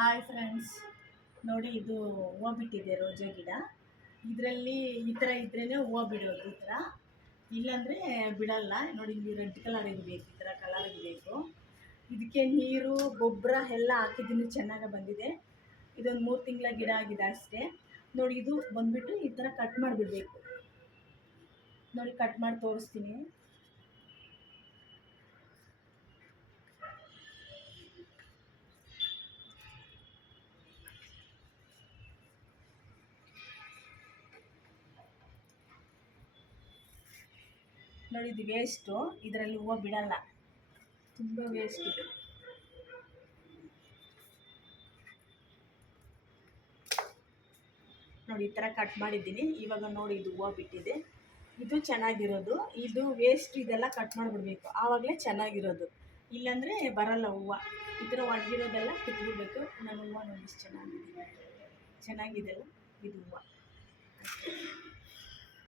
Hi friends, ನೋಡಿ ಇದು ಹೂವು ಬಿಟ್ಟಿದೆ ರೋಜಾ ಗಿಡ. ಇದರಲ್ಲಿ ಈ ಥರ ಇದ್ರೇ ಹೂವು ಬಿಡೋದು. ಈ ಥರ ಇಲ್ಲಾಂದರೆ ಬಿಡಲ್ಲ. ನೋಡಿ ಇಲ್ಲಿ ರೆಡ್ ಕಲರ್ ಇರಬೇಕು, ಈ ಥರ ಕಲರ್ ಇರಬೇಕು. ಇದಕ್ಕೆ ನೀರು ಗೊಬ್ಬರ ಎಲ್ಲ ಹಾಕಿದ್ದೀನಿ, ಚೆನ್ನಾಗಿ ಬಂದಿದೆ. ಇದೊಂದು 3 ತಿಂಗಳ ಗಿಡ ಆಗಿದೆ ಅಷ್ಟೇ. ನೋಡಿ ಇದು ಬಂದುಬಿಟ್ಟು ಈ ಥರ ಕಟ್ ಮಾಡಿಬಿಡಬೇಕು. ನೋಡಿ ಕಟ್ ಮಾಡಿ ತೋರಿಸ್ತೀನಿ. ನೋಡಿ ಇದು ವೇಸ್ಟು, ಇದರಲ್ಲಿ ಹೂವು ಬಿಡಲ್ಲ, ತುಂಬ ವೇಸ್ಟ್ ಇದು. ನೋಡಿ ಈ ಥರ ಕಟ್ ಮಾಡಿದ್ದೀನಿ. ಇವಾಗ ನೋಡಿ ಇದು ಹೂವು ಬಿಟ್ಟಿದೆ, ಇದು ಚೆನ್ನಾಗಿರೋದು. ಇದು ವೇಸ್ಟ್ ಇದೆಲ್ಲ ಕಟ್ ಮಾಡಿಬಿಡ್ಬೇಕು, ಆವಾಗಲೇ ಚೆನ್ನಾಗಿರೋದು. ಇಲ್ಲಾಂದರೆ ಬರಲ್ಲ ಹೂವು. ಈ ಥರ ಒಣಗಿರೋದೆಲ್ಲ ಕಿತ್ಬಿಡ್ಬೇಕು. ನಾನು ಹೂವು ನೋಡಿ ಚೆನ್ನಾಗಿದೆಲ್ಲ ಇದು ಹೂವು.